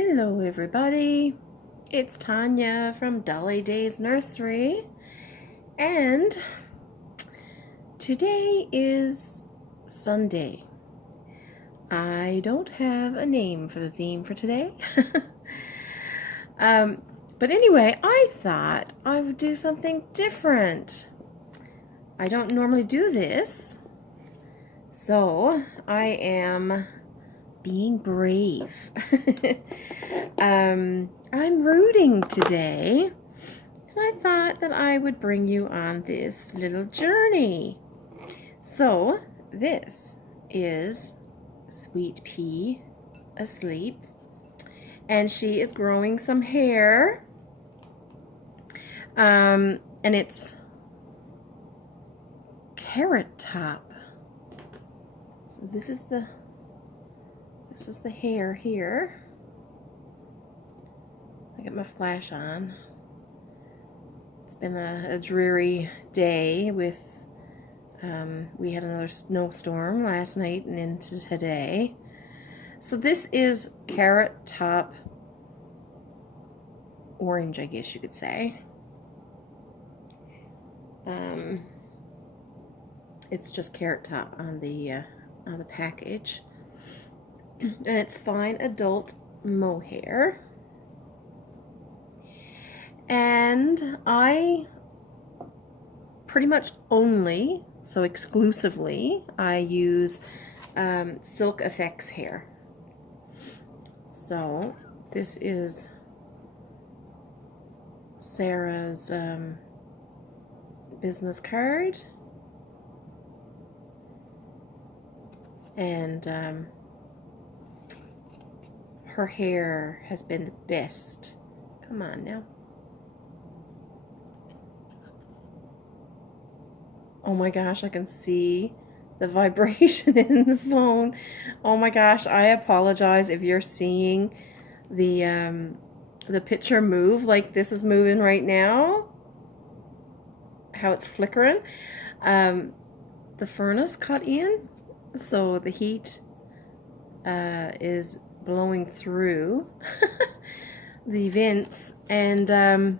Hello everybody, it's Tanya from Dolly Day's Nursery, and today is Sunday. I don't have a name for the theme for today. But anyway, I thought I would do something different. I don't normally do this, so I am being brave. I'm rooting today, and I thought that I would bring you on this little journey. So this is Sweet Pea asleep, and she is growing some hair, and it's Carrot Top. So this is the hair here. I got my flash on. It's been a dreary day with, we had another snowstorm last night and into today. So this is Carrot Top Orange, I guess you could say. It's just Carrot Top on the package. And it's fine adult mohair. And I pretty much only, so exclusively, I use Silk Effects hair. So this is Sarah's business card. And her hair has been the best. Come on now. Oh my gosh, I can see the vibration in the phone. Oh my gosh, I apologize if you're seeing the picture move like this is moving right now. How it's flickering. The furnace cut in, so the heat is blowing through the vents, and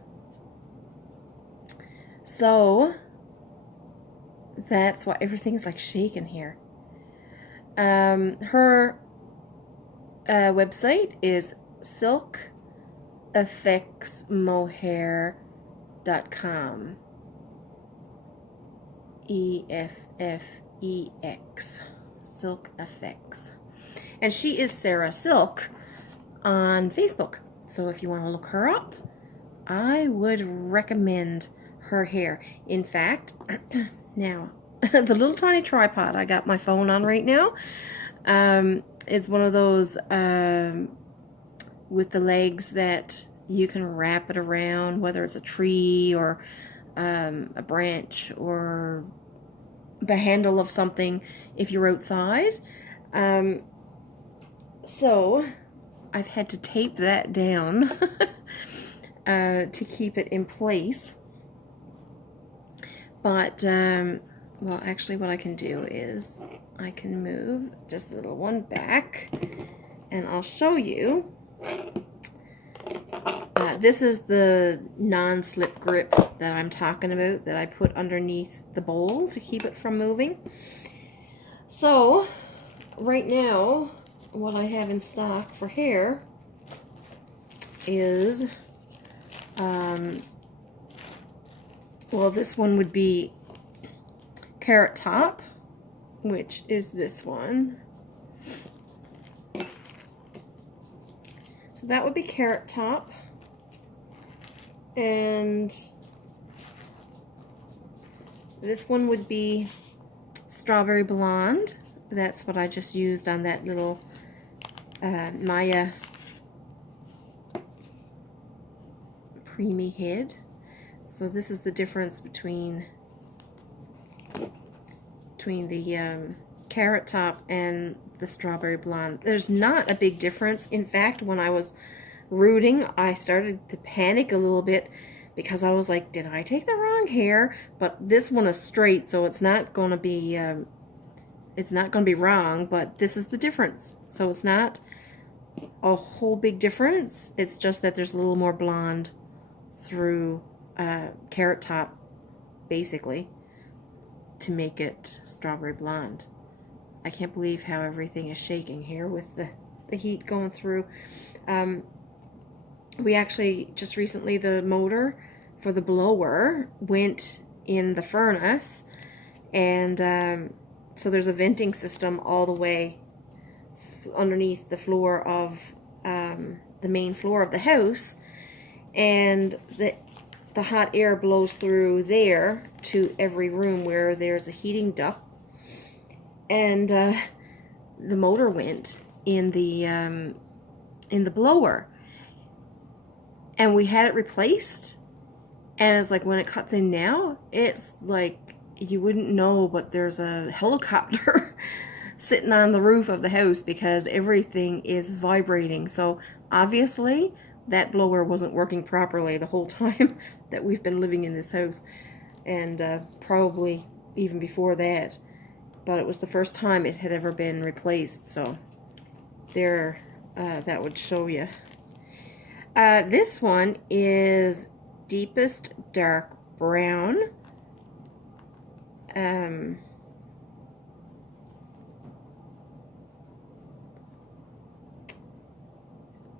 so that's why everything's like shaking here. Her website is silkeffectsmohair.com. EFFEX, Silk Effects. And she is Sarah Silk on Facebook. So if you want to look her up, I would recommend her hair. In fact, now, the little tiny tripod I got my phone on right now, it's one of those with the legs that you can wrap it around, whether it's a tree or a branch or the handle of something if you're outside. So I've had to tape that down to keep it in place. But well, actually what I can do is I can move just a little one back, and I'll show you. This is the non-slip grip that I'm talking about, that I put underneath the bowl to keep it from moving. So right now what I have in stock for hair is well, this one would be Carrot Top, which is this one. So that would be Carrot Top. And this one would be Strawberry Blonde. That's what I just used on that little Maya preemie head. So this is the difference between the Carrot Top and the Strawberry Blonde. There's not a big difference. In fact, when I was rooting, I started to panic a little bit because I was like, did I take the wrong hair? But this one is straight, so it's not going to be wrong, but this is the difference. So it's not a whole big difference. It's just that there's a little more blonde through Carrot Top, basically, to make it strawberry blonde. I can't believe how everything is shaking here with the heat going through. We actually, just recently, the motor for the blower went in the furnace, and so there's a venting system all the way underneath the floor of the main floor of the house, and the hot air blows through there to every room where there's a heating duct, and the motor went in the blower, and we had it replaced, and it's like when it cuts in now, it's like you wouldn't know, but there's a helicopter sitting on the roof of the house because everything is vibrating. So obviously that blower wasn't working properly the whole time that we've been living in this house, and probably even before that, but it was the first time it had ever been replaced. So there, that would show you. This one is Deepest Dark Brown.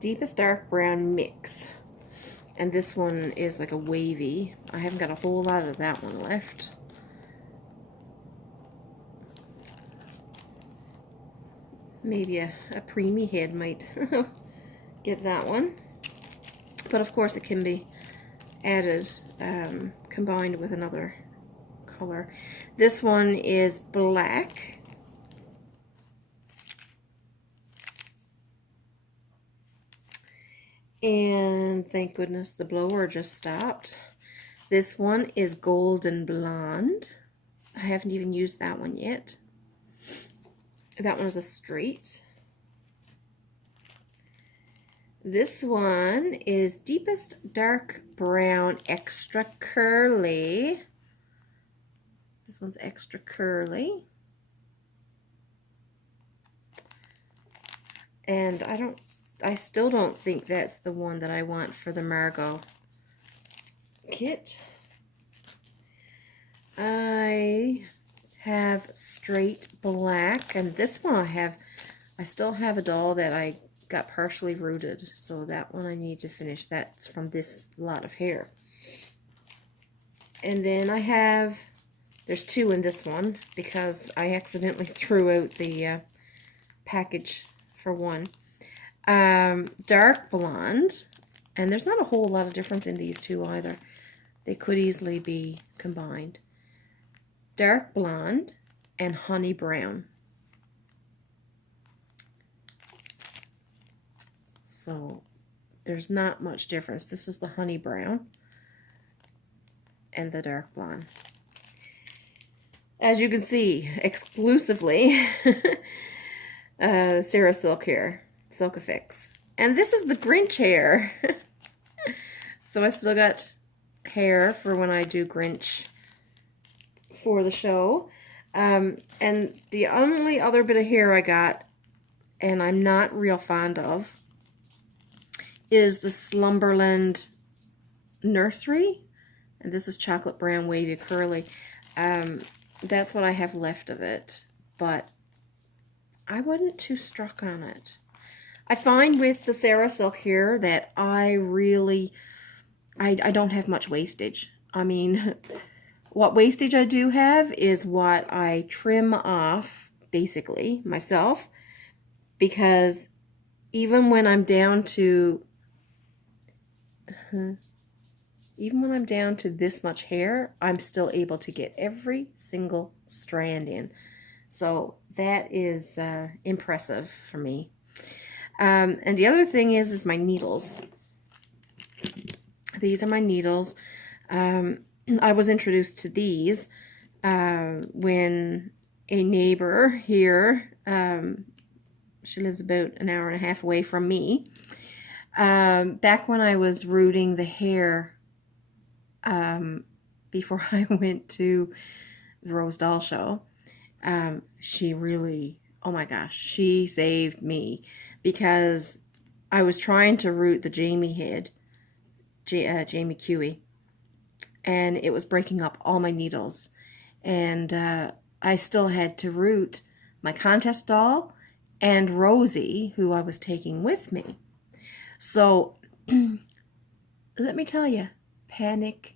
Deepest Dark Brown Mix. And this one is like a wavy. I haven't got a whole lot of that one left. Maybe a preemie head might get that one. But of course it can be added, combined with another color. This one is black. And thank goodness the blower just stopped. This one is Golden Blonde. I haven't even used that one yet. That one is a straight. This one is Deepest Dark Brown Extra Curly. This one's extra curly. And I still don't think that's the one that I want for the Margot kit. I have Straight Black, and this one I still have a doll that I got partially rooted, so that one I need to finish. That's from this lot of hair. And then I have, there's two in this one because I accidentally threw out the package for one. Dark Blonde, and there's not a whole lot of difference in these two either. They could easily be combined. Dark Blonde and Honey Brown. So there's not much difference. This is the Honey Brown and the Dark Blonde. As you can see, exclusively Sarah Silk hair. Silk Effects. And this is the Grinch hair. So I still got hair for when I do Grinch for the show. And the only other bit of hair I got, and I'm not real fond of, is the Slumberland Nursery. And this is Chocolate Brown Wavy Curly. That's what I have left of it. But I wasn't too struck on it. I find with the Sarah Silk hair that I don't have much wastage. I mean, what wastage I do have is what I trim off, basically, myself. Because even when I'm down to this much hair, I'm still able to get every single strand in. So that is impressive for me. And the other thing is my needles. These are my needles. I was introduced to these when a neighbor here, she lives about an hour and a half away from me, back when I was rooting the hair before I went to the Rose Doll Show, she really, oh my gosh, she saved me, because I was trying to root the Jamie head, Jamie Kiwi, and it was breaking up all my needles. And I still had to root my contest doll and Rosie, who I was taking with me. So let me tell you, Panic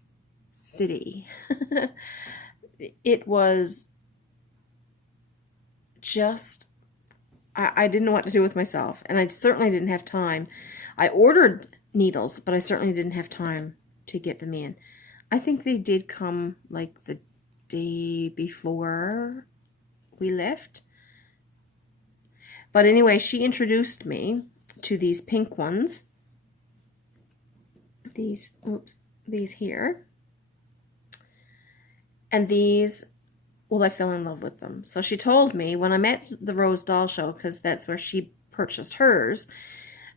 City. It was just, I didn't know what to do with myself, and I certainly didn't have time. I ordered needles, but I certainly didn't have time to get them in. I think they did come like the day before we left. But anyway, she introduced me to these pink ones. These here. And these, well, I fell in love with them. So she told me when I'm at the Rose Doll Show, because that's where she purchased hers,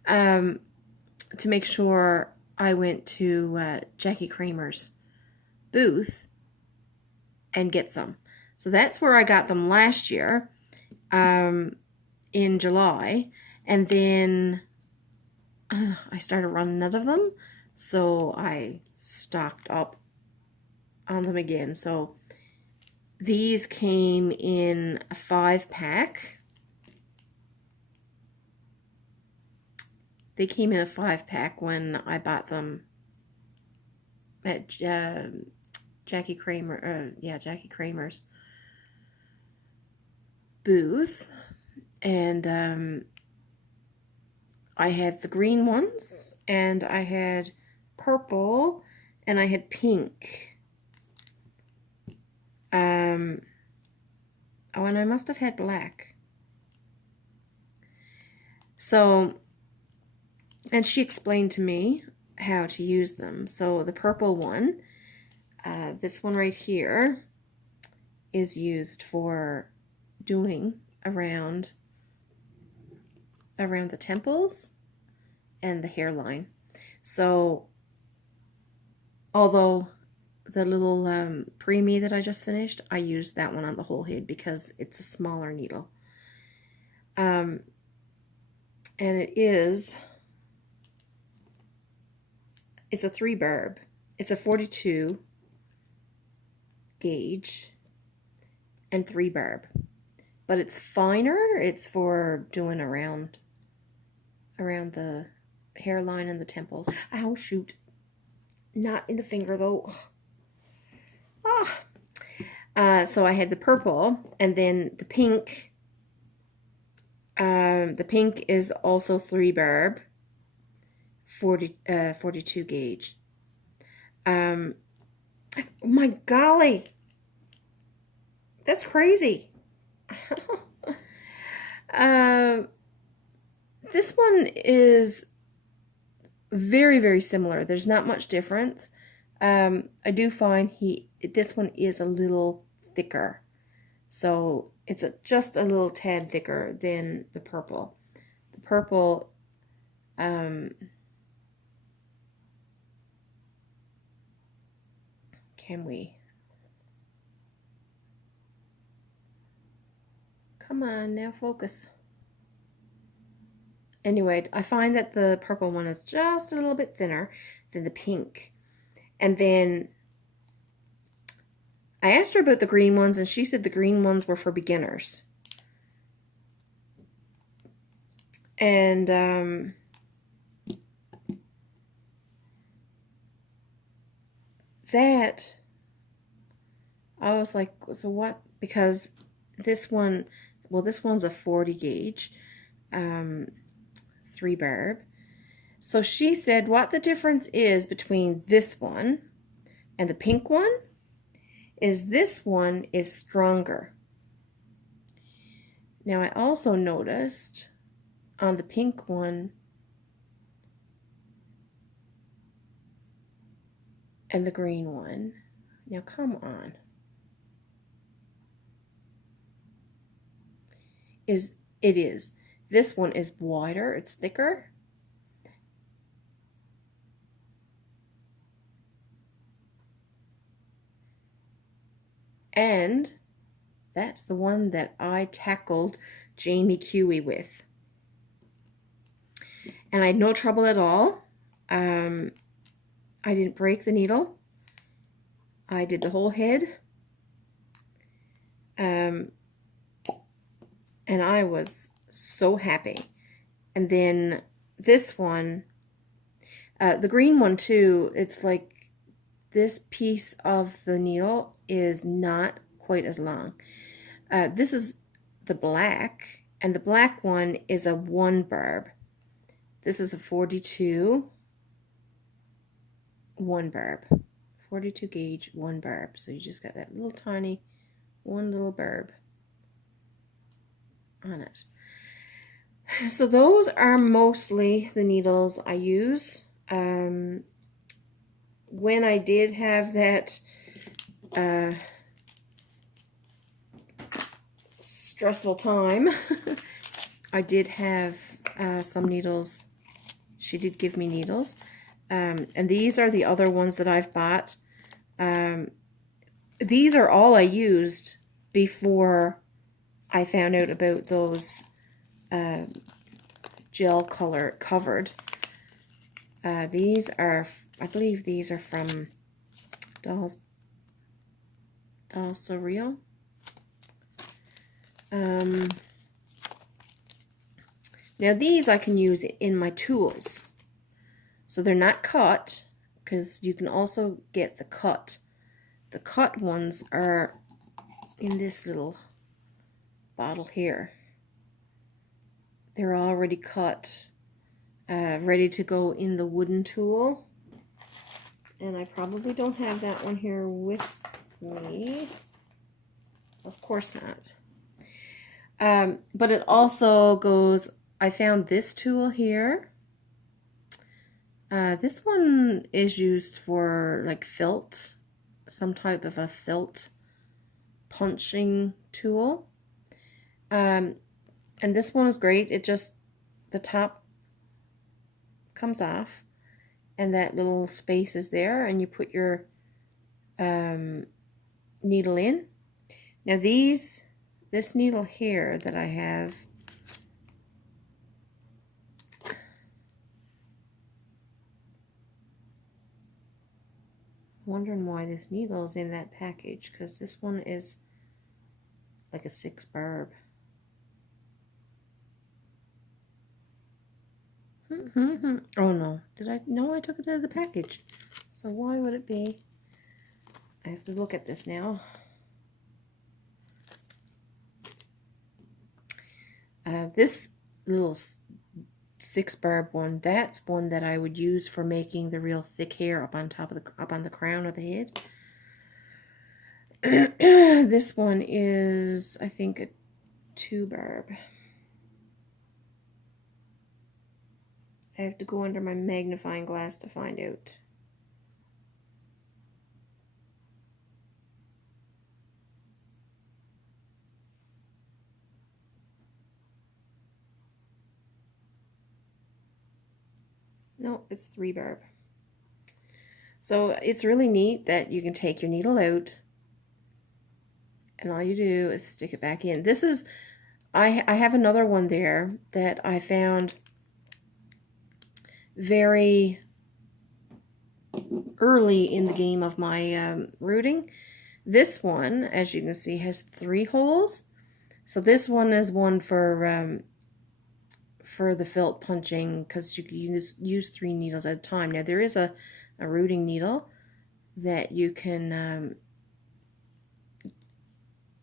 to make sure I went to Jackie Kramer's booth and get some. So that's where I got them last year, in July. And then I started running out of them, so I stocked up on them again. So these came in a 5-pack. They came in a 5-pack when I bought them at Jackie Kramer's booth. And I had the green ones, and I had purple, and I had pink. Oh, and I must have had black. So, and she explained to me how to use them. So the purple one, this one right here, is used for doing around the temples and the hairline. So although the little preemie that I just finished, I used that one on the whole head because it's a smaller needle. And it's a 3-barb. It's a 42 gauge and 3-barb. But it's finer. It's for doing around the hairline and the temples. Ow, shoot. Not in the finger, though. So I had the purple, and then the pink. The pink is also 3-barb, 42 gauge. Oh my golly. That's crazy. This one is very, very similar. There's not much difference. I do find this one is a little thicker. So it's just a little tad thicker than the purple. The purple, can we? Come on, now focus. Anyway, I find that the purple one is just a little bit thinner than the pink. And then I asked her about the green ones, and she said the green ones were for beginners. And that, I was like, so what? Because this one, well, this one's a 40 gauge, 3-barb. So she said what the difference is between this one and the pink one is this one is stronger. Now I also noticed on the pink one and the green one, now come on, this one is wider, it's thicker. And that's the one that I tackled Jamie Kiwi with. and I had no trouble at all. I didn't break the needle. I did the whole head. And I was so happy. And then this one, the green one too, it's like this piece of the needle is not quite as long. This is the black, and the black one is a 1 barb. This is a 42 1 barb. 42 gauge 1 barb. So you just got that little tiny 1 little barb on it. So those are mostly the needles I use. When I did have that stressful time, I did have some needles. She did give me needles. And these are the other ones that I've bought. These are all I used before I found out about those gel color covered. These are, I believe these are from Dolls Surreal. Now these I can use in my tools. So they're not cut, because you can also get the cut. The cut ones are in this little bottle here. They're already cut, ready to go in the wooden tool. And I probably don't have that one here with me. Of course not. But it also goes, I found this tool here. This one is used for like felt, some type of a felt punching tool. And this one is great. It just, the top comes off and that little space is there, and you put your needle in. Now this needle here that I have, wondering why this needle is in that package, because this one is like a 6 barb. Oh no, did I? No, I took it out of the package. So why would it be? I have to look at this now. This little 6 barb one, that's one that I would use for making the real thick hair up on top of up on the crown of the head. This one is, I think, a 2 barb. I have to go under my magnifying glass to find out. No, it's 3 barb. So it's really neat that you can take your needle out and all you do is stick it back in. This is, I have another one there that I found very early in the game of my rooting. This one, as you can see, has 3 holes. So this one is one for the felt punching, because you can use 3 needles at a time. Now there is a rooting needle that you can,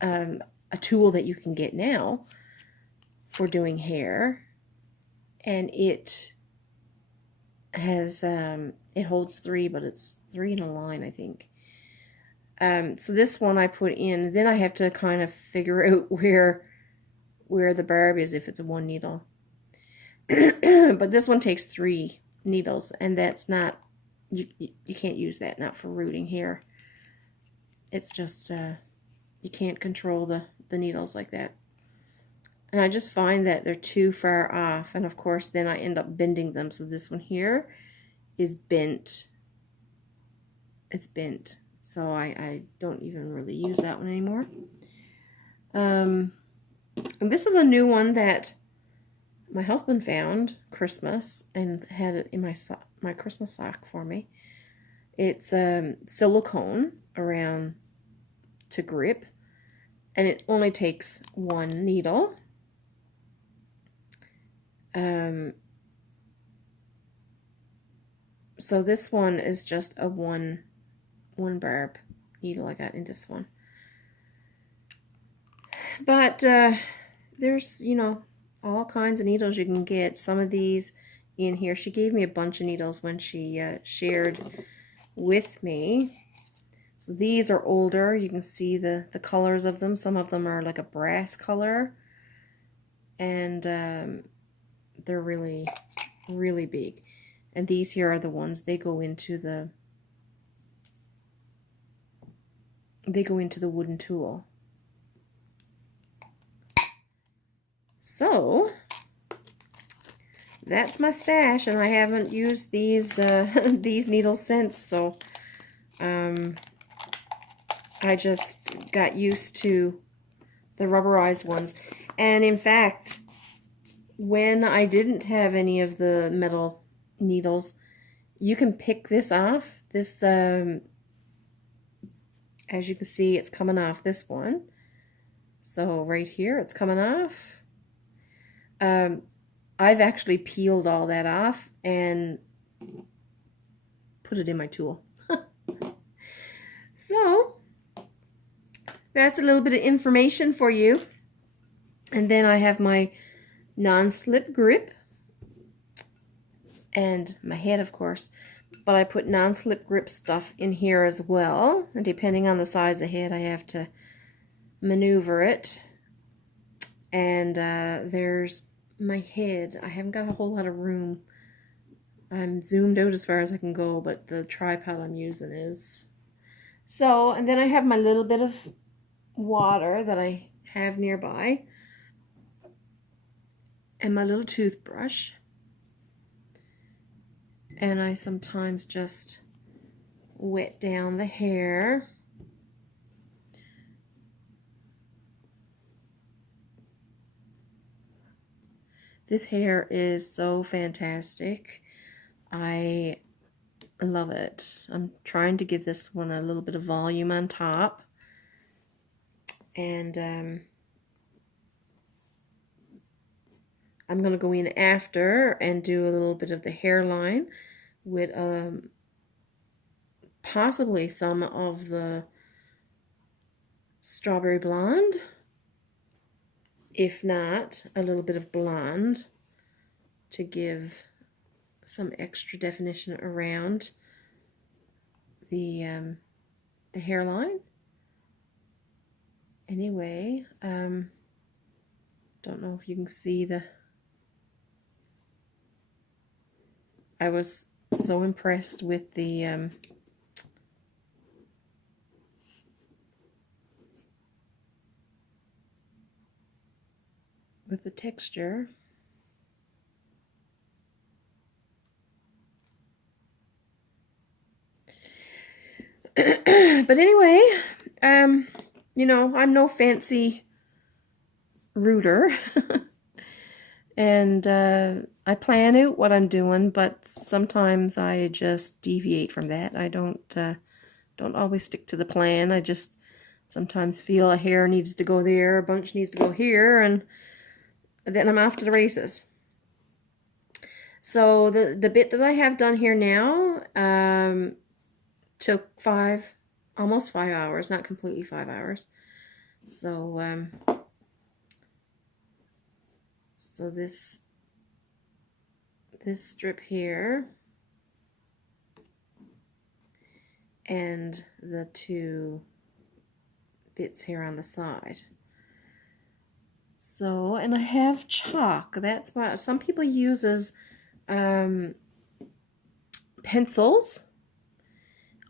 a tool that you can get now for doing hair, and it has, it holds 3, but it's 3 in a line, I think. So this one I put in, then I have to kind of figure out where the barb is if it's a 1 needle. But this one takes 3 needles, and that's not, you can't use that, not for rooting hair. It's just, you can't control the needles like that. And I just find that they're too far off, and of course then I end up bending them. So this one here is bent. It's bent. So I don't even really use that one anymore. And this is a new one that my husband found Christmas and had it in my Christmas sock for me. It's silicone around to grip, and it only takes one needle. So this one is just a one barb needle I got in this one. But there's, you know, all kinds of needles you can get. Some of these in here, she gave me a bunch of needles when she shared with me. So these are older. You can see the colors of them. Some of them are like a brass color, and they're really, really big. And these here are the ones, they go into the wooden tool. So that's my stash, and I haven't used these these needles since. So I just got used to the rubberized ones. And in fact, when I didn't have any of the metal needles, you can pick this off. This, as you can see, it's coming off this one. So right here, it's coming off. I've actually peeled all that off and put it in my tool. So that's a little bit of information for you. And then I have my non-slip grip and my head, of course, but I put non-slip grip stuff in here as well, and depending on the size of the head I have to maneuver it. And there's my head. I haven't got a whole lot of room. I'm zoomed out as far as I can go, but the tripod I'm using is. So, and then I have my little bit of water that I have nearby, and my little toothbrush. And I sometimes just wet down the hair. This hair is so fantastic. I love it. I'm trying to give this one a little bit of volume on top. And I'm going to go in after and do a little bit of the hairline with possibly some of the strawberry blonde. If not, a little bit of blonde to give some extra definition around the hairline. Anyway, don't know if you can see I was so impressed with the texture. But anyway, you know, I'm no fancy rooter. And I plan out what I'm doing, but sometimes I just deviate from that. I don't always stick to the plan. I just sometimes feel a hair needs to go there, a bunch needs to go here, and then I'm off to the races. So the bit that I have done here now took almost 5 hours, not completely 5 hours. So so this strip here and the two bits here on the side. So, and I have chalk. That's what some people use as pencils.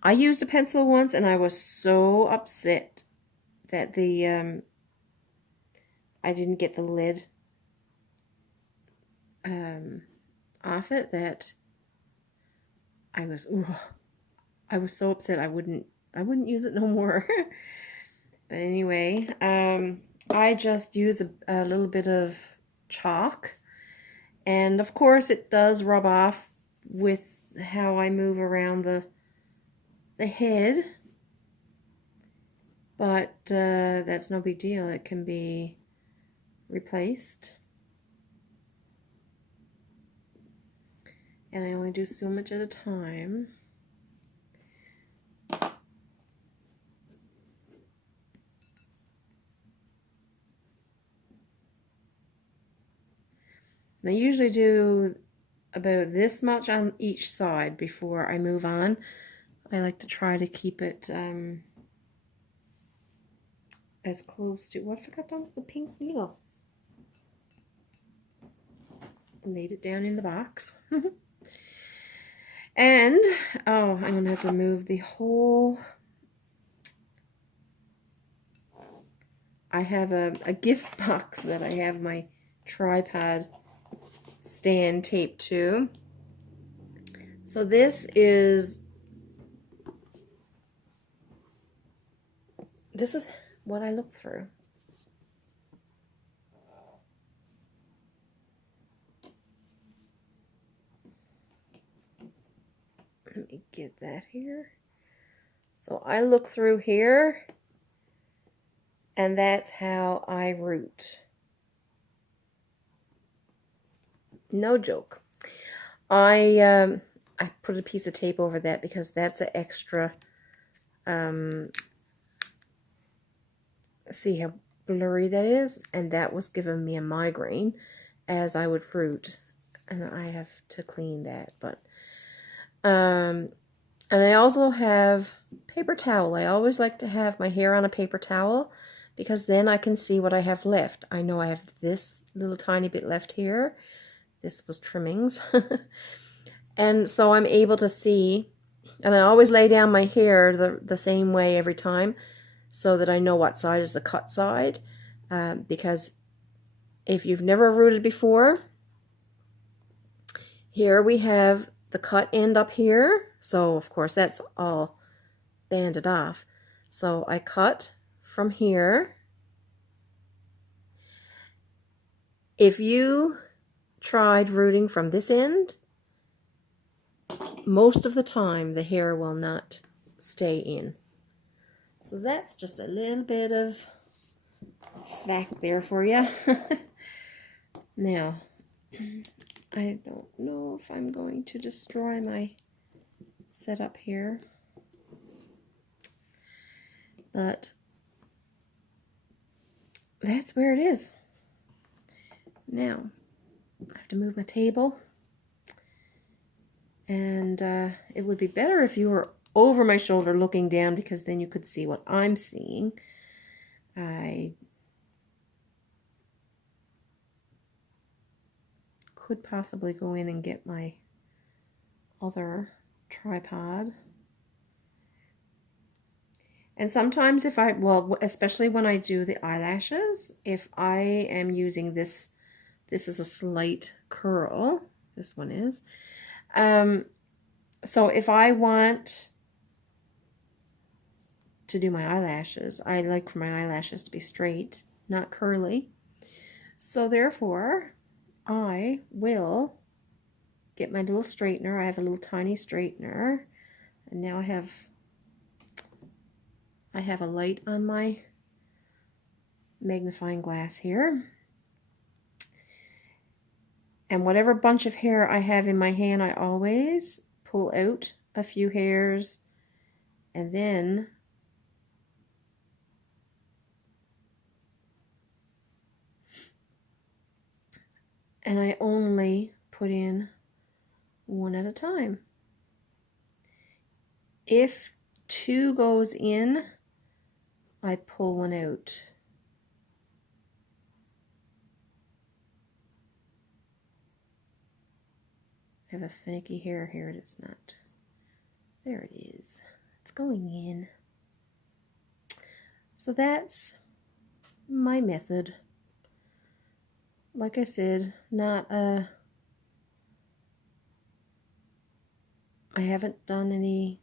I used a pencil once and I was so upset that the I didn't get the lid off it, that I was so upset I wouldn't use it no more. But anyway, I just use a little bit of chalk, And of course it does rub off with how I move around the head, but that's no big deal. It can be replaced. And I only do so much at a time. And I usually do about this much on each side before I move on. I like to try to keep it as close to... What have I got done with the pink needle? Laid it down in the box. And, oh, I'm going to have to move the whole... I have a gift box that I have my tripod stand taped to. So this is what I look through. Let me get that here. So I look through here, and that's how I root. No joke. I put a piece of tape over that because that's an extra, see how blurry that is? And that was giving me a migraine as I would root. And I have to clean that. But and I also have paper towel. I always like to have my hair on a paper towel because then I can see what I have left. I know I have this little tiny bit left here. This was trimmings. And so I'm able to see, and I always lay down my hair the same way every time so that I know what side is the cut side. Because if you've never rooted before, here we have the cut end up here. So of course that's all banded off. So I cut from here. If you tried rooting from this end, most of the time the hair will not stay in. So that's just a little bit of fact there for you. Now, I don't know if I'm going to destroy my setup here, but that's where it is. Now, I have to move my table. And it would be better if you were over my shoulder looking down because then you could see what I'm seeing. I could possibly go in and get my other tripod. And sometimes if I, well, especially when I do the eyelashes, if I am using this is a slight curl, this one is. So if I want to do my eyelashes, I like for my eyelashes to be straight, not curly. So therefore, I will get my little straightener. I have a little tiny straightener, and now I have a light on my magnifying glass here. And whatever bunch of hair I have in my hand, I always pull out a few hairs, and then I only put in one at a time. If two goes in, I pull one out. I have a finicky hair here. It's not. There it is. It's going in. So that's my method. Like I said, I haven't done any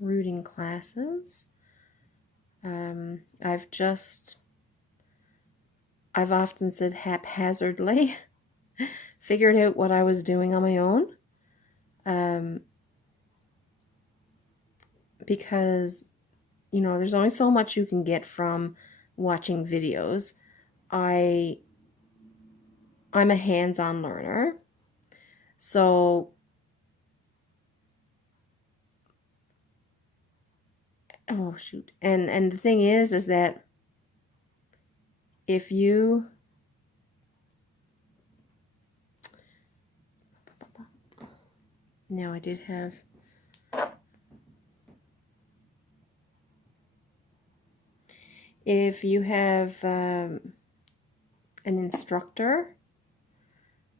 rooting classes. I've often said haphazardly figured out what I was doing on my own. Because, you know, there's only so much you can get from watching videos. I'm a hands-on learner. So, oh shoot. And the thing is that if you now I did have if you have an instructor,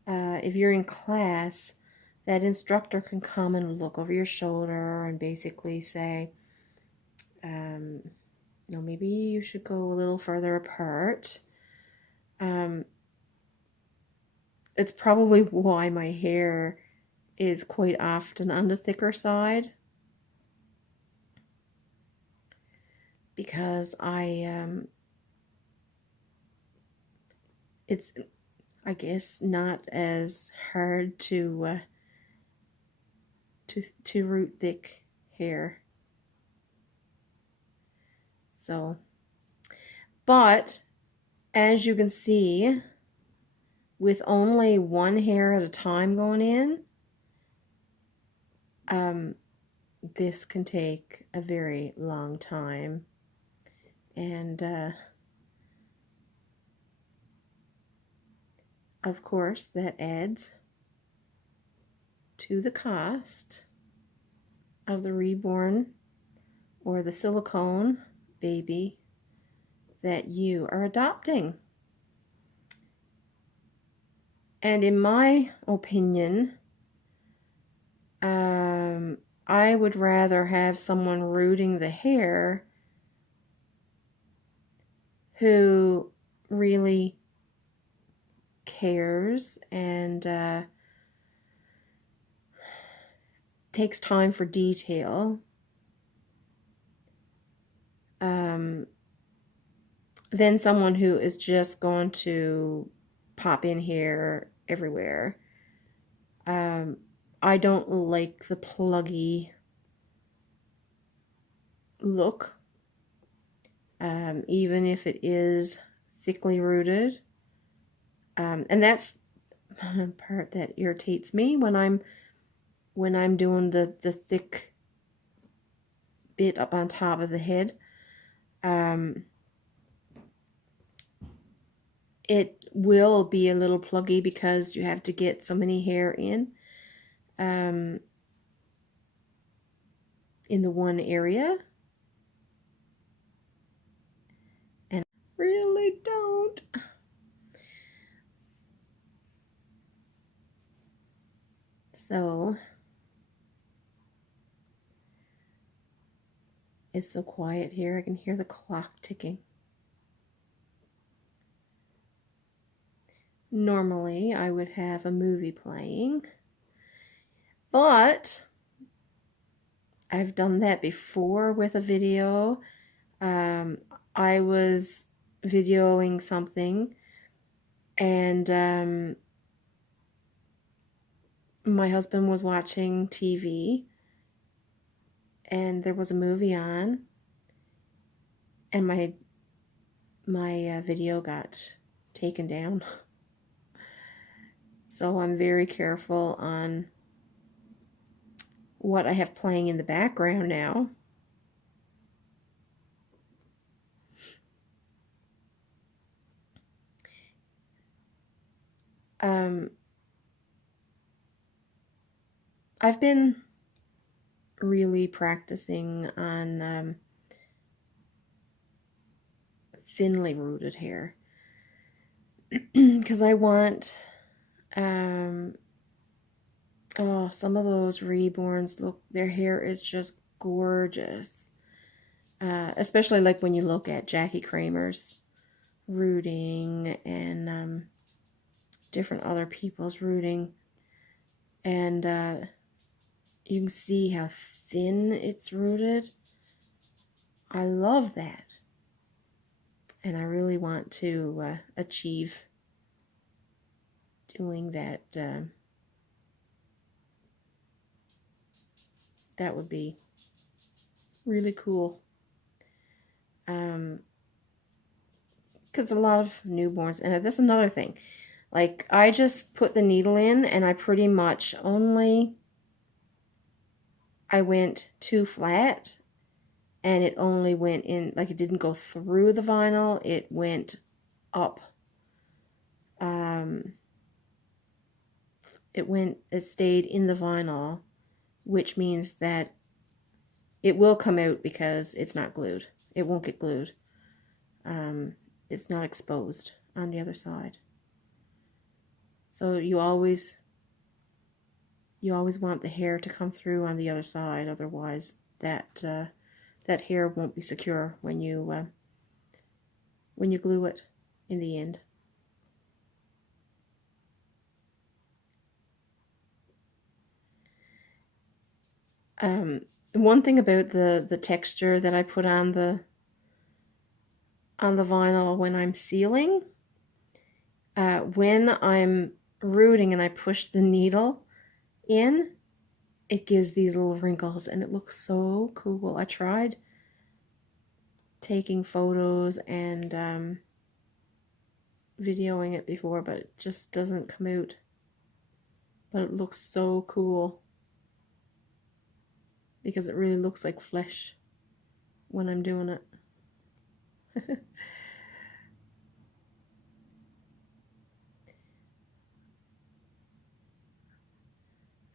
if you're in class, that instructor can come and look over your shoulder and basically say, you know, maybe you should go a little further apart. It's probably why my hair is quite often on the thicker side, because it's, I guess, not as hard to root thick hair. So, but as you can see, with only one hair at a time going in, this can take a very long time. And of course, that adds to the cost of the reborn or the silicone baby that you are adopting. And in my opinion, I would rather have someone rooting the hair who really cares and takes time for detail, than someone who is just going to pop in hair everywhere. I don't like the pluggy look, even if it is thickly rooted. And that's one part that irritates me when I'm doing the thick bit up on top of the head. It will be a little pluggy because you have to get so many hair in the one area. And I really don't. So it's so quiet here. I can hear the clock ticking. Normally, I would have a movie playing, but I've done that before with a video. I was videoing something, and my husband was watching TV, and there was a movie on, and my video got taken down. So I'm very careful on what I have playing in the background now. I've been really practicing on thinly rooted hair because I want oh, some of those reborns, look, their hair is just gorgeous. Especially like when you look at Jackie Kramer's rooting and different other people's rooting, and you can see how thin it's rooted. I love that, and I really want to achieve doing that, that would be really cool. Because a lot of newborns, and that's another thing. Like, I just put the needle in, and I pretty much only, I went too flat, and it only went in, like, it didn't go through the vinyl, it went up. It stayed in the vinyl, which means that it will come out because it's not glued. It won't get glued. It's not exposed on the other side. So you always want the hair to come through on the other side, otherwise that hair won't be secure when you glue it in the end. One thing about the texture that I put on the vinyl when I'm sealing, when I'm rooting and I push the needle in, it gives these little wrinkles and it looks so cool. I tried taking photos and videoing it before, but it just doesn't come out. But it looks so cool because it really looks like flesh when I'm doing it.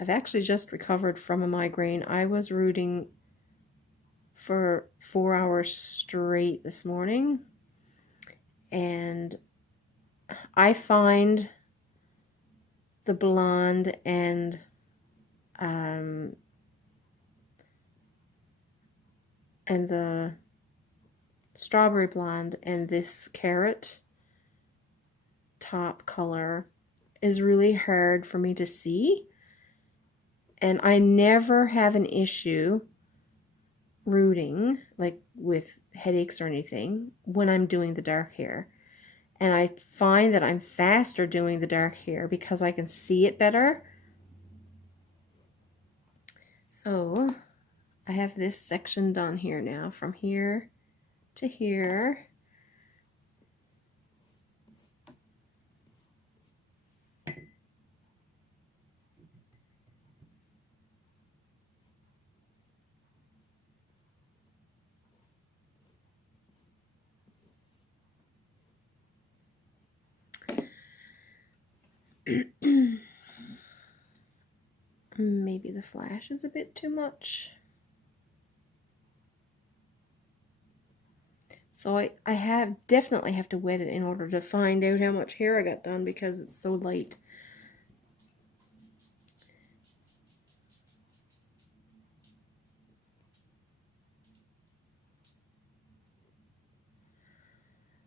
I've actually just recovered from a migraine. I was rooting for 4 hours straight this morning, and I find the blonde and the strawberry blonde and this carrot top color is really hard for me to see, and I never have an issue rooting, like with headaches or anything, when I'm doing the dark hair. And I find that I'm faster doing the dark hair because I can see it better. So I have this section done here now, from here to here. Maybe the flash is a bit too much. So I definitely have to wet it in order to find out how much hair I got done because it's so light.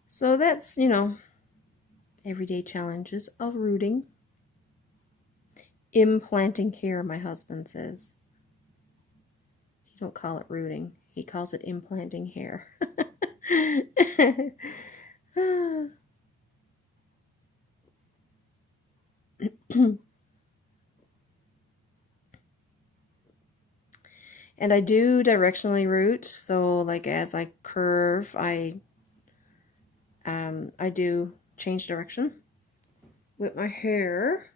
So that's, everyday challenges of rooting. Implanting hair, my husband says. He don't call it rooting. He calls it implanting hair. And I do directionally root, so like as I curve, I do change direction with my hair.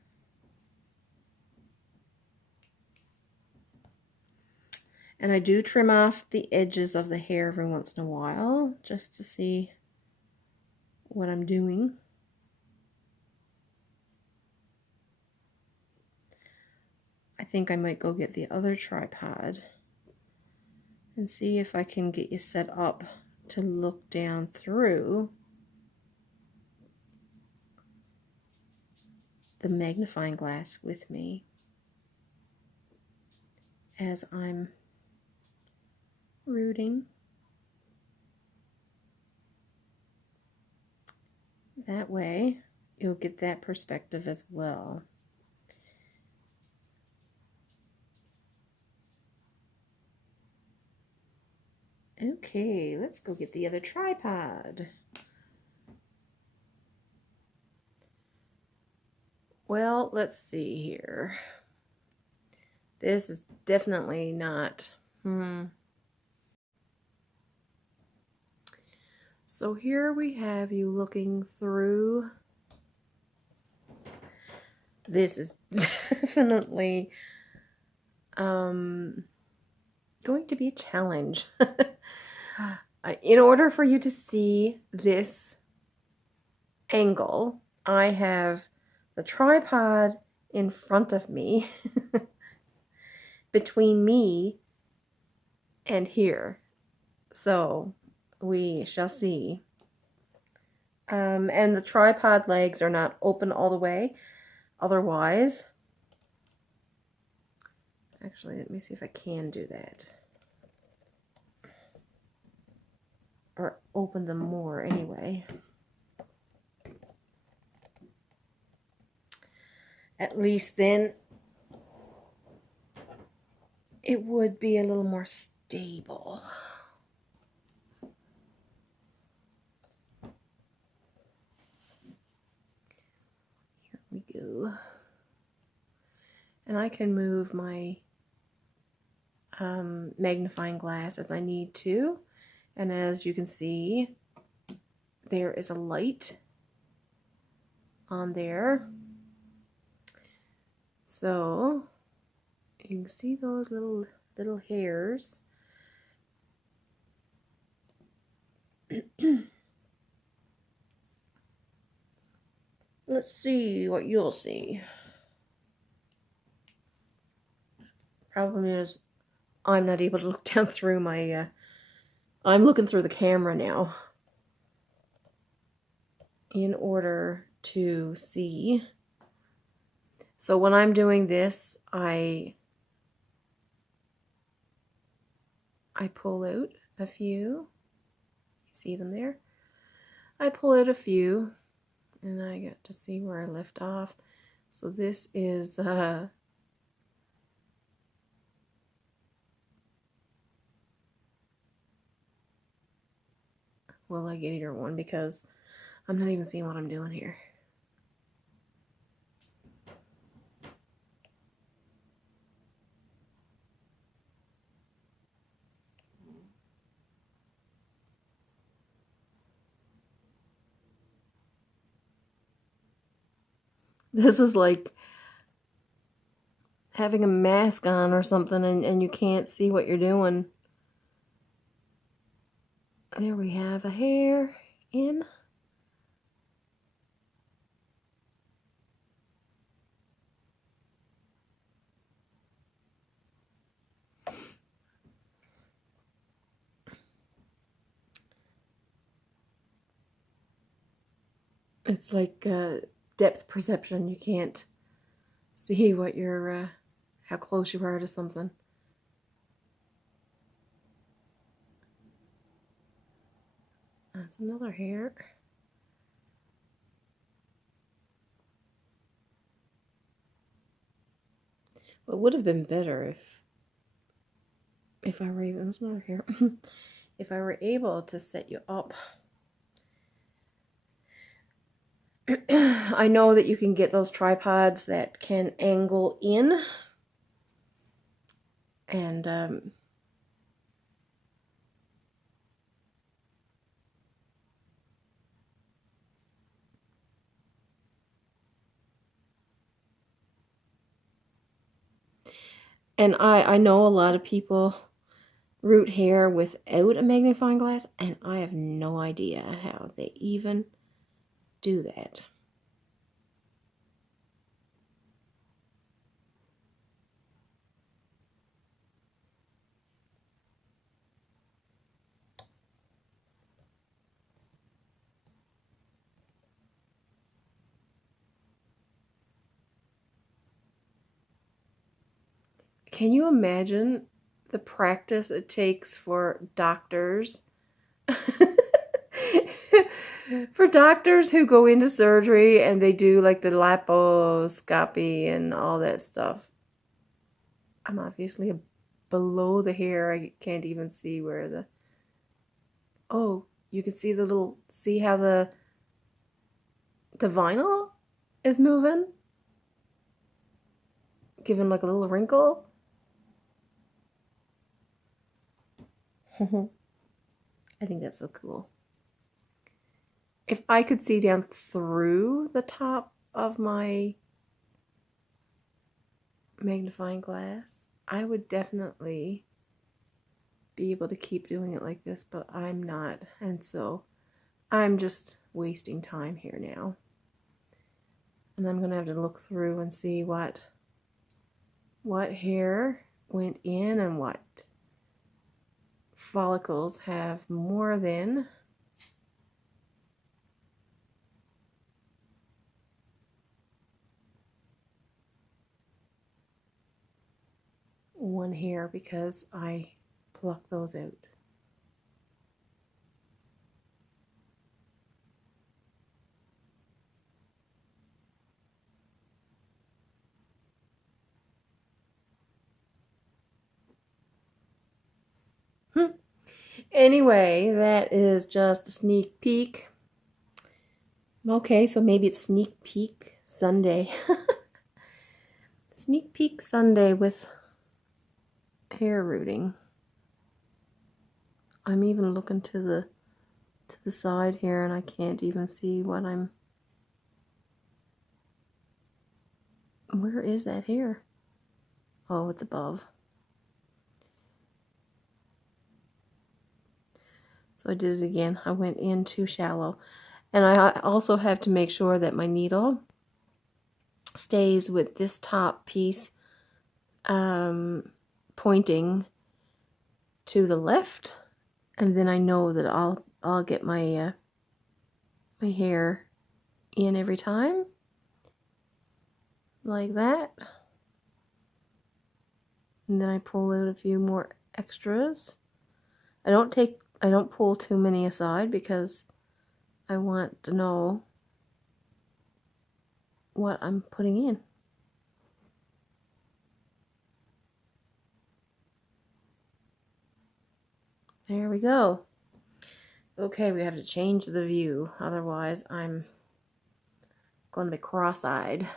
And I do trim off the edges of the hair every once in a while, just to see what I'm doing. I think I might go get the other tripod and see if I can get you set up to look down through the magnifying glass with me as I'm rooting. That way you'll get that perspective as well. Okay, let's go get the other tripod. Well, let's see here. This is definitely not. So here we have you looking through. This is definitely going to be a challenge. In order for you to see this angle, I have the tripod in front of me, between me and here. So we shall see. And the tripod legs are not open all the way. Otherwise, actually, let me see if I can do that. Or open them more anyway. At least then it would be a little more stable. Here we go. And I can move my magnifying glass as I need to. And as you can see, there is a light on there. So you can see those little hairs. Let's see what you'll see. Problem is, I'm not able to look down through my, I'm looking through the camera now in order to see. So when I'm doing this, I pull out a few. See them there? I pull out a few, and I get to see where I left off. So this is well, I get either one because I'm not even seeing what I'm doing here. This is like having a mask on or something and you can't see what you're doing. There we have a hair in. It's like depth perception. You can't see what you're, how close you are to something. That's another hair. It would have been better if I were able, that's another hair. If I were able to set you up. I know that you can get those tripods that can angle in, and I know a lot of people root hair without a magnifying glass, and I have no idea how they even do that. Can you imagine the practice it takes for doctors? For doctors who go into surgery and they do like the laparoscopy and all that stuff. I'm obviously below the hair. I can't even see where the... Oh, you can see the little... See how the vinyl is moving? giving like a little wrinkle. I think that's so cool. If I could see down through the top of my magnifying glass, I would definitely be able to keep doing it like this, but I'm not, and so I'm just wasting time here now. And I'm gonna have to look through and see what hair went in and what follicles have more than one hair, because I pluck those out. Anyway, that is just a sneak peek. Okay, so maybe it's sneak peek Sunday. Sneak peek Sunday with hair rooting. I'm even looking to the side here, and I can't even see what I'm... Where is that hair? Oh, it's above. So I did it again. I went in too shallow. And I also have to make sure that my needle stays with this top piece pointing to the left, and then I know that I'll get my my hair in every time, like that. And then I pull out a few more extras. I don't pull too many aside because I want to know what I'm putting in. There we go. Okay, we have to change the view, otherwise I'm going to be cross-eyed.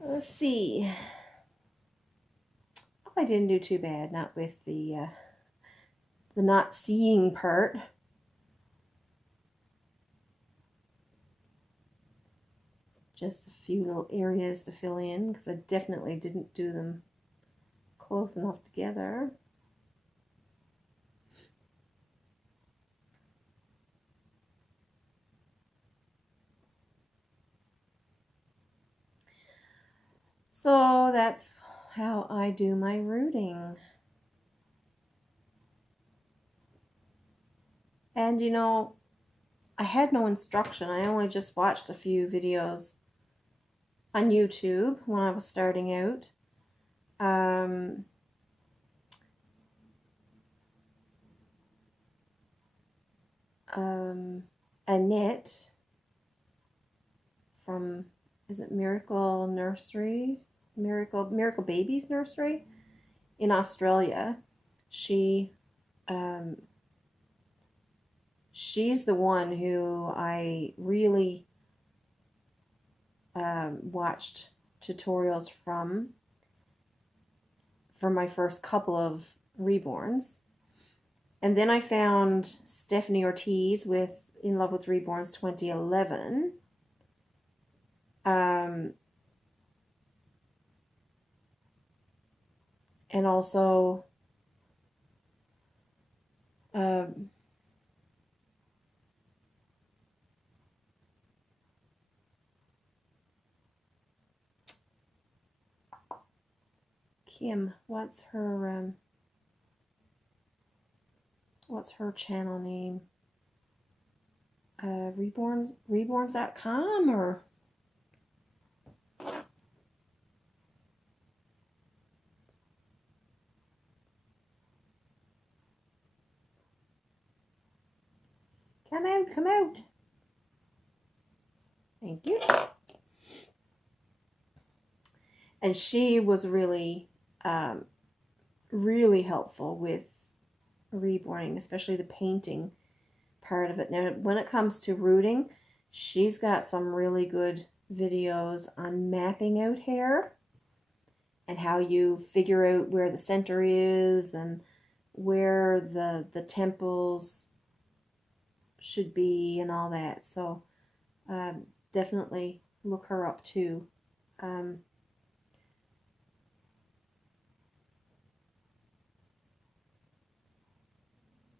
Let's see. Oh, I didn't do too bad, not with the not seeing part. Just a few little areas to fill in, because I definitely didn't do them close enough together. So that's how I do my rooting. And you know, I had no instruction. I only just watched a few videos on YouTube when I was starting out. Annette from, is it Miracle Nurseries? Miracle Babies Nursery in Australia. She's the one who I really watched tutorials from for my first couple of reborns. And then I found Stephanie Ortiz with In Love with Reborns 2011. And also Kim, what's her channel name? Reborns.com or come out. Thank you. And she was really really helpful with reborning, especially the painting part of it. Now, when it comes to rooting, she's got some really good videos on mapping out hair and how you figure out where the center is and where the temples should be and all that. So definitely look her up too.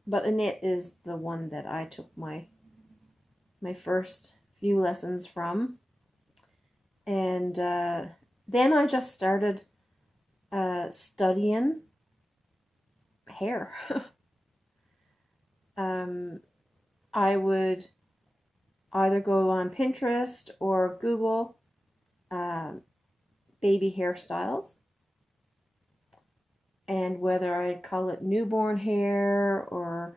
But Annette is the one that I took my first few lessons from. And then I just started studying hair. I would either go on Pinterest or Google baby hairstyles, and whether I'd call it newborn hair or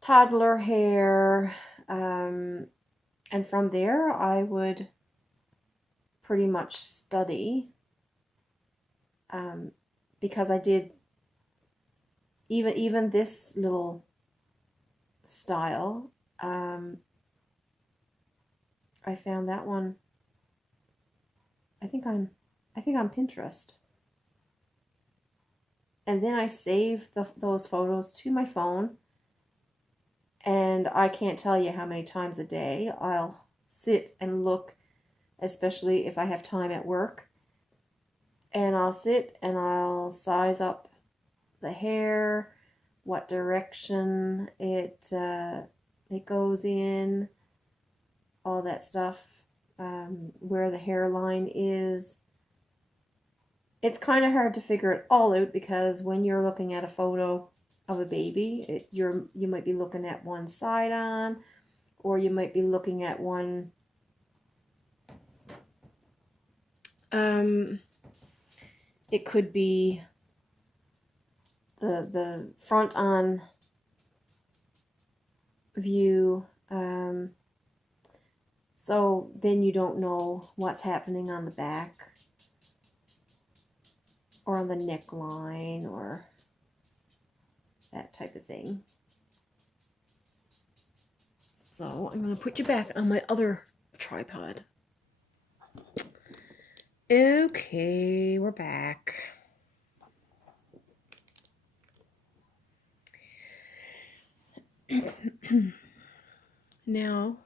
toddler hair, and from there I would pretty much study, because I did even this little style. I found that one. I think on Pinterest, and then I save those photos to my phone. And I can't tell you how many times a day I'll sit and look, especially if I have time at work. And I'll sit and I'll size up the hair, what direction it goes in, all that stuff, where the hairline is. It's kind of hard to figure it all out because when you're looking at a photo of a baby, you might be looking at one side on, or you might be looking at one it could be the front on view, so then you don't know what's happening on the back or on the neckline or that type of thing. So I'm going to put you back on my other tripod. Okay, we're back. Now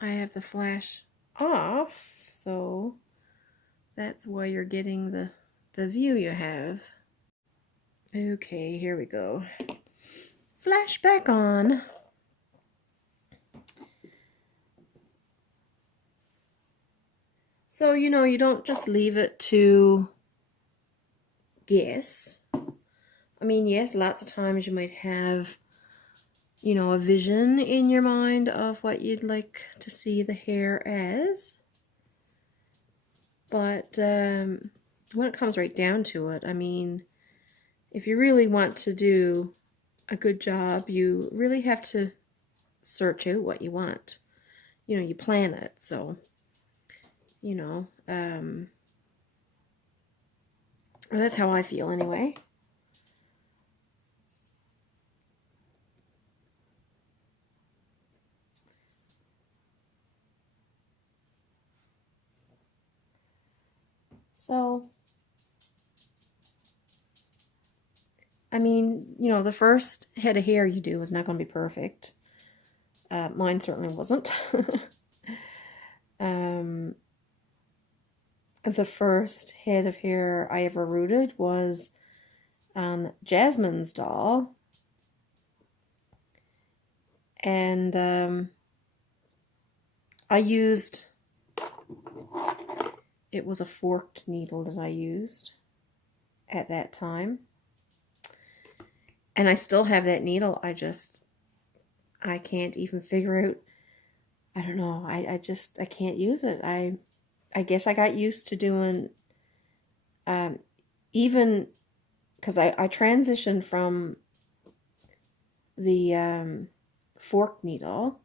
I have the flash off, so that's why you're getting the view you have. Okay, here we go. Flash back on. So, you know, you don't just leave it to guess. I mean, yes, lots of times you might have, you know, a vision in your mind of what you'd like to see the hair as. But when it comes right down to it, I mean, if you really want to do a good job, you really have to search out what you want. You know, you plan it, so, you know, that's how I feel anyway. So, I mean, you know, the first head of hair you do is not going to be perfect. Mine certainly wasn't. The first head of hair I ever rooted was on Jasmine's doll. And I used, it was a forked needle that I used at that time. And I still have that needle. I can't even figure out, I don't know, I can't use it. I guess I got used to doing, even, because I transitioned from the forked needle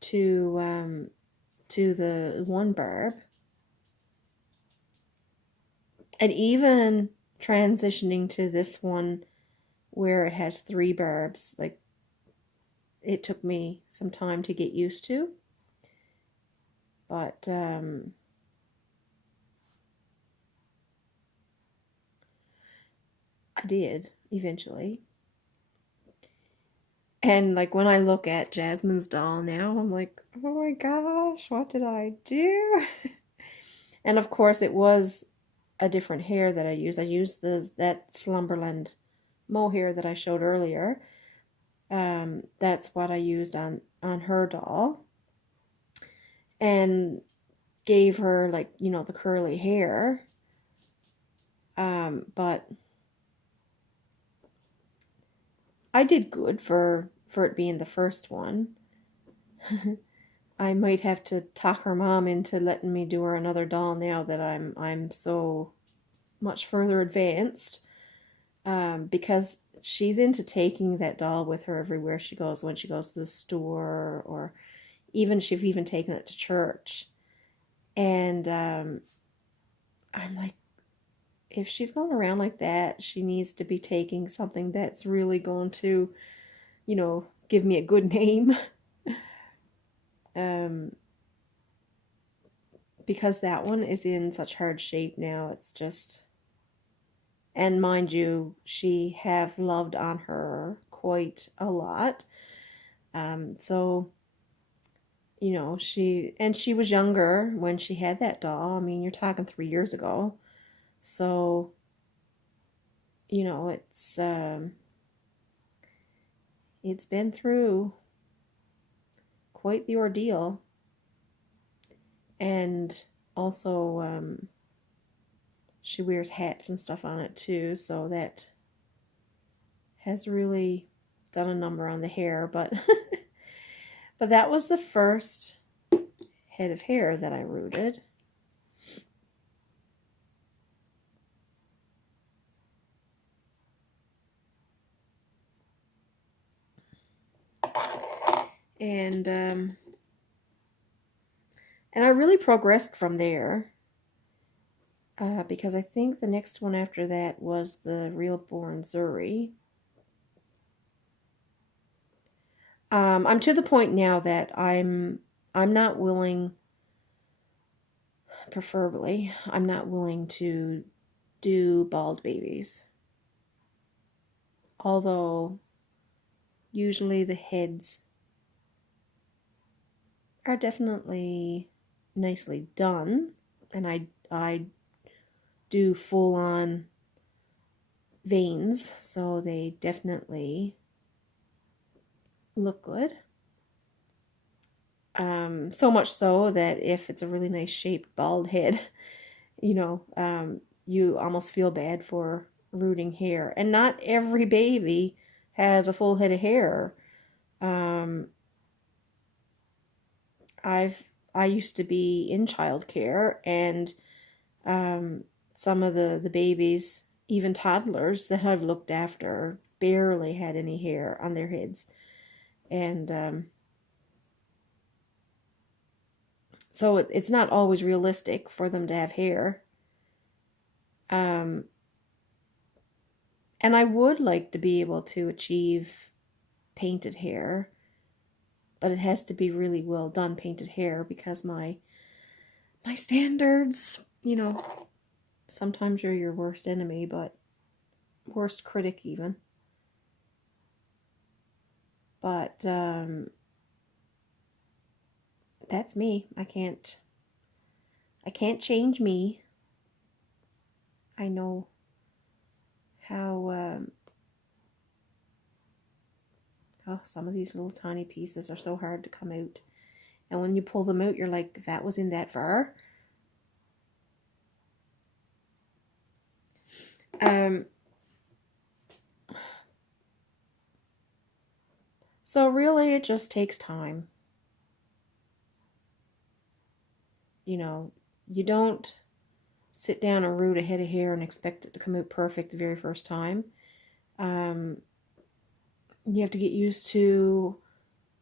to the one barb, and even transitioning to this one where it has 3 barbs. Like, it took me some time to get used to, but I did eventually. And like when I look at Jasmine's doll now, I'm like, oh my gosh, what did I do? And of course, it was a different hair that I used. I used that Slumberland mohair that I showed earlier. That's what I used on her doll, and gave her, like, you know, the curly hair. But I did good for it being the first one. I might have to talk her mom into letting me do her another doll now that I'm so much further advanced. Because she's into taking that doll with her everywhere she goes, when she goes to the store, or even she's even taken it to church. And I'm like, if she's going around like that, she needs to be taking something that's really going to, you know, give me a good name. Because that one is in such hard shape now. It's just, and mind you, she have loved on her quite a lot. So, you know, she was younger when she had that doll. I mean, you're talking 3 years ago. So, you know, it's been through quite the ordeal. And also, she wears hats and stuff on it too, so that has really done a number on the hair. But but that was the first head of hair that I rooted. And I really progressed from there, because I think the next one after that was the Real Born Zuri. I'm to the point now that I'm not willing, preferably, I'm not willing to do bald babies. Although usually the heads are definitely nicely done, and I do full on veins, so they definitely look good. So much so that if it's a really nice shaped bald head, you know, you almost feel bad for rooting hair. And not every baby has a full head of hair. Um, I used to be in childcare, and some of the babies, even toddlers that I've looked after, barely had any hair on their heads. And so it's not always realistic for them to have hair. Um, and I would like to be able to achieve painted hair, but it has to be really well done painted hair, because my standards, you know, sometimes you're your worst enemy, but worst critic even. But that's me. I can't change me. I know how some of these little tiny pieces are so hard to come out. And when you pull them out, you're like, that was in that far? So really, it just takes time. You know, you don't sit down and root a head of hair and expect it to come out perfect the very first time. You have to get used to,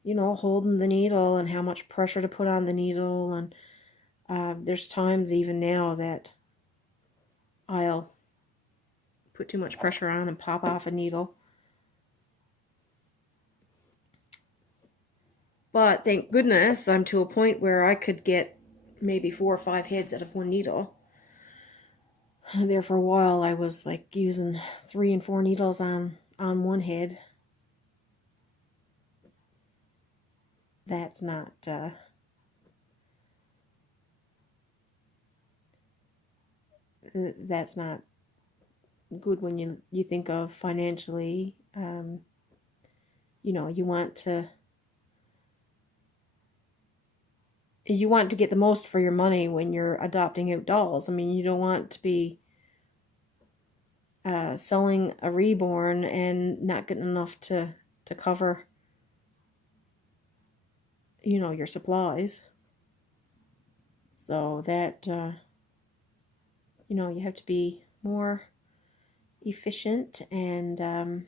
you know, holding the needle and how much pressure to put on the needle. And there's times even now that I'll put too much pressure on and pop off a needle. But thank goodness I'm to a point where I could get maybe 4 or 5 heads out of one needle. There for a while I was like using 3 and 4 needles on one head. That's not that's not good when you think of financially. You know, you want to get the most for your money when you're adopting out dolls. I mean, you don't want to be selling a reborn and not getting enough to cover, you know, your supplies. So that you know, you have to be more efficient and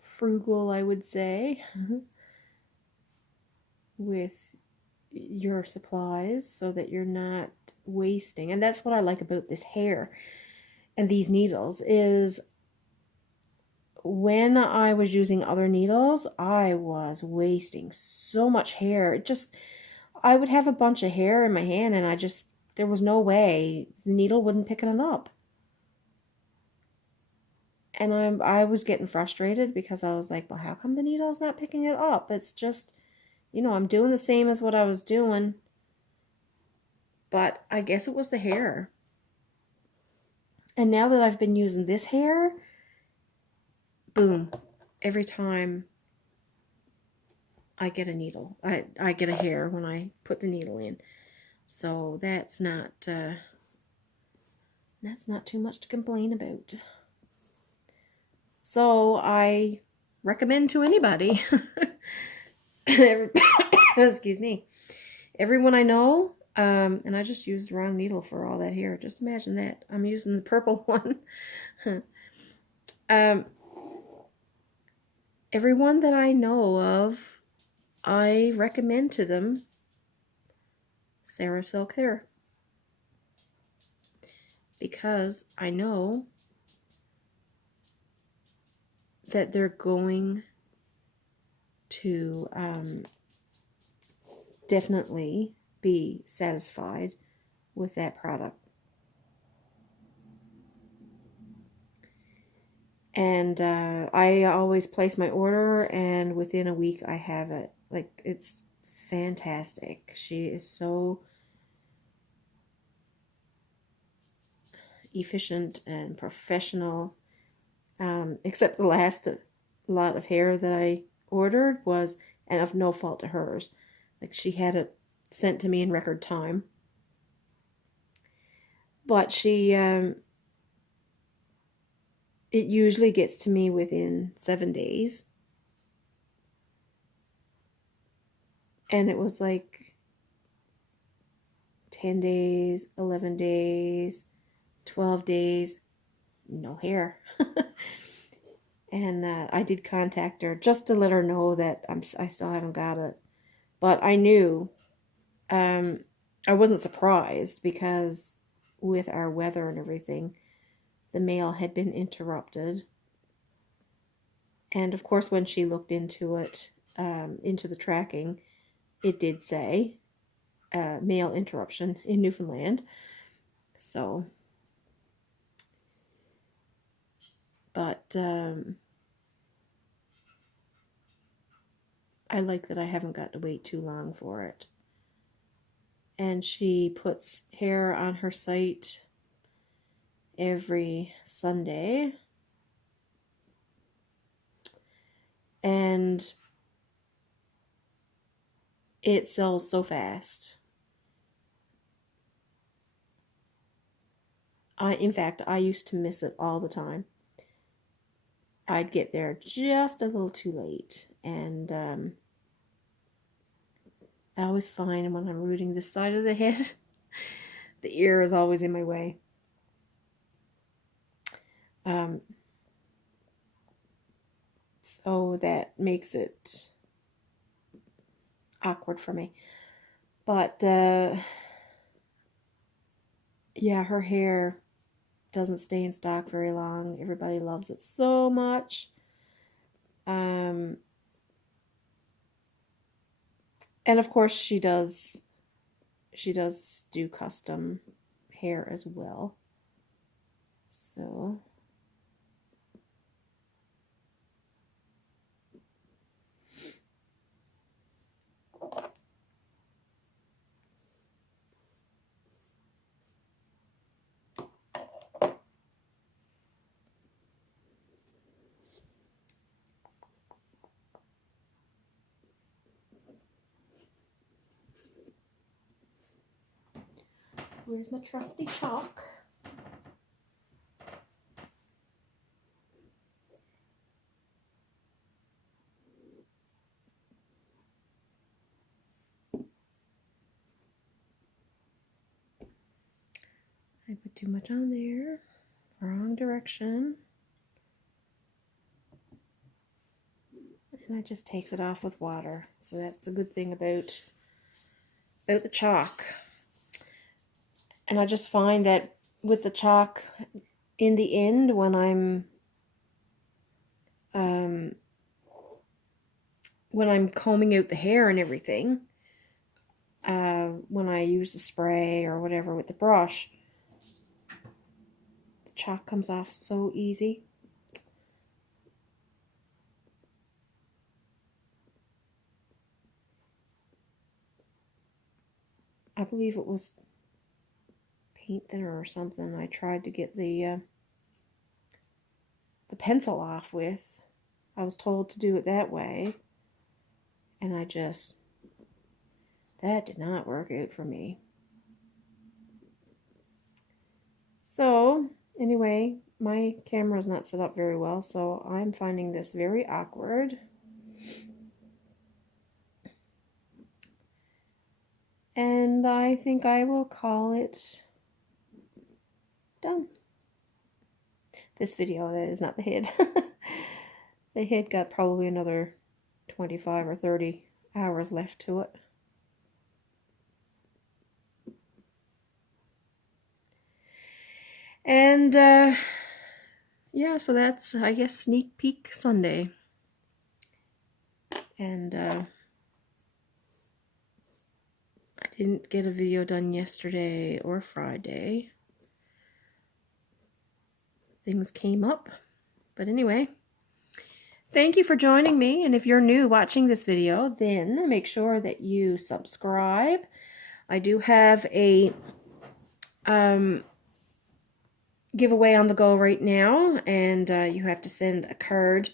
frugal, I would say, with your supplies so that you're not wasting. And that's what I like about this hair and these needles is when I was using other needles, I was wasting so much hair. I would have a bunch of hair in my hand and there was no way the needle wouldn't pick it up. And I was getting frustrated because I was like, well, how come the needle's not picking it up? It's just, you know, I'm doing the same as what I was doing. But I guess it was the hair. And now that I've been using this hair, boom, every time I get a needle, I get a hair when I put the needle in. So that's not too much to complain about. So I recommend to anybody, excuse me, everyone I know, and I just used the wrong needle for all that hair. Just imagine that. I'm using the purple one. Everyone that I know of, I recommend to them Sarah Silk Hair. Because I know that they're going to definitely be satisfied with that product. And I always place my order, and within a week I have it. Like, it's fantastic. She is so efficient and professional. Except the last lot of hair that I ordered was, and of no fault to hers, like she had it sent to me in record time. But it usually gets to me within 7 days. And it was like 10 days, 11 days, 12 days, no hair. And I did contact her just to let her know that I still haven't got it. But I knew, I wasn't surprised because with our weather and everything, the mail had been interrupted. And of course, when she looked into it, into the tracking, it did say mail interruption in Newfoundland. So, but I like that I haven't got to wait too long for it. And she puts hair on her site every Sunday. And it sells so fast. In fact, I used to miss it all the time. I'd get there just a little too late. And I always find when I'm rooting this side of the head, the ear is always in my way. So that makes it awkward for me. But yeah, her hair doesn't stay in stock very long. Everybody loves it so much. And of course she does do custom hair as well. So where's my trusty chalk? I put too much on there. Wrong direction. And that just takes it off with water. So that's a good thing about the chalk. And I just find that with the chalk, in the end, when I'm combing out the hair and everything, when I use the spray or whatever with the brush, the chalk comes off so easy. I believe it was paint thinner or something I tried to get the pencil off with. I was told to do it that way, and that did not work out for me. So anyway, my camera is not set up very well, so I'm finding this very awkward. And I think I will call it done. This video, that is not the head. The head got probably another 25 or 30 hours left to it. And yeah, so that's, I guess, sneak peek Sunday. And I didn't get a video done yesterday or Friday. Things came up. But anyway, thank you for joining me. And if you're new watching this video, then make sure that you subscribe. I do have a giveaway on the go right now, and you have to send a card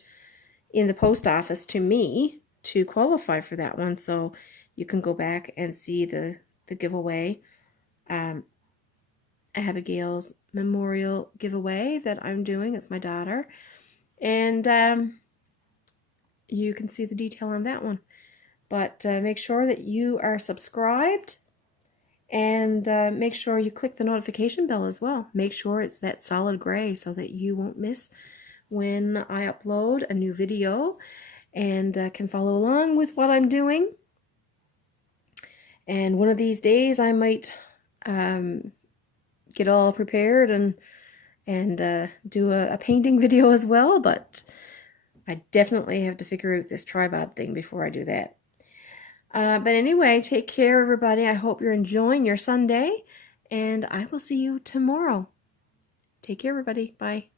in the post office to me to qualify for that one. So you can go back and see the giveaway. Abigail's memorial giveaway that I'm doing. It's my daughter. And you can see the detail on that one. But make sure that you are subscribed, and make sure you click the notification bell as well. Make sure it's that solid gray so that you won't miss when I upload a new video, and can follow along with what I'm doing. And one of these days I might get all prepared and do a painting video as well, but I definitely have to figure out this tripod thing before I do that. But anyway, take care, everybody. I hope you're enjoying your Sunday, and I will see you tomorrow. Take care, everybody. Bye.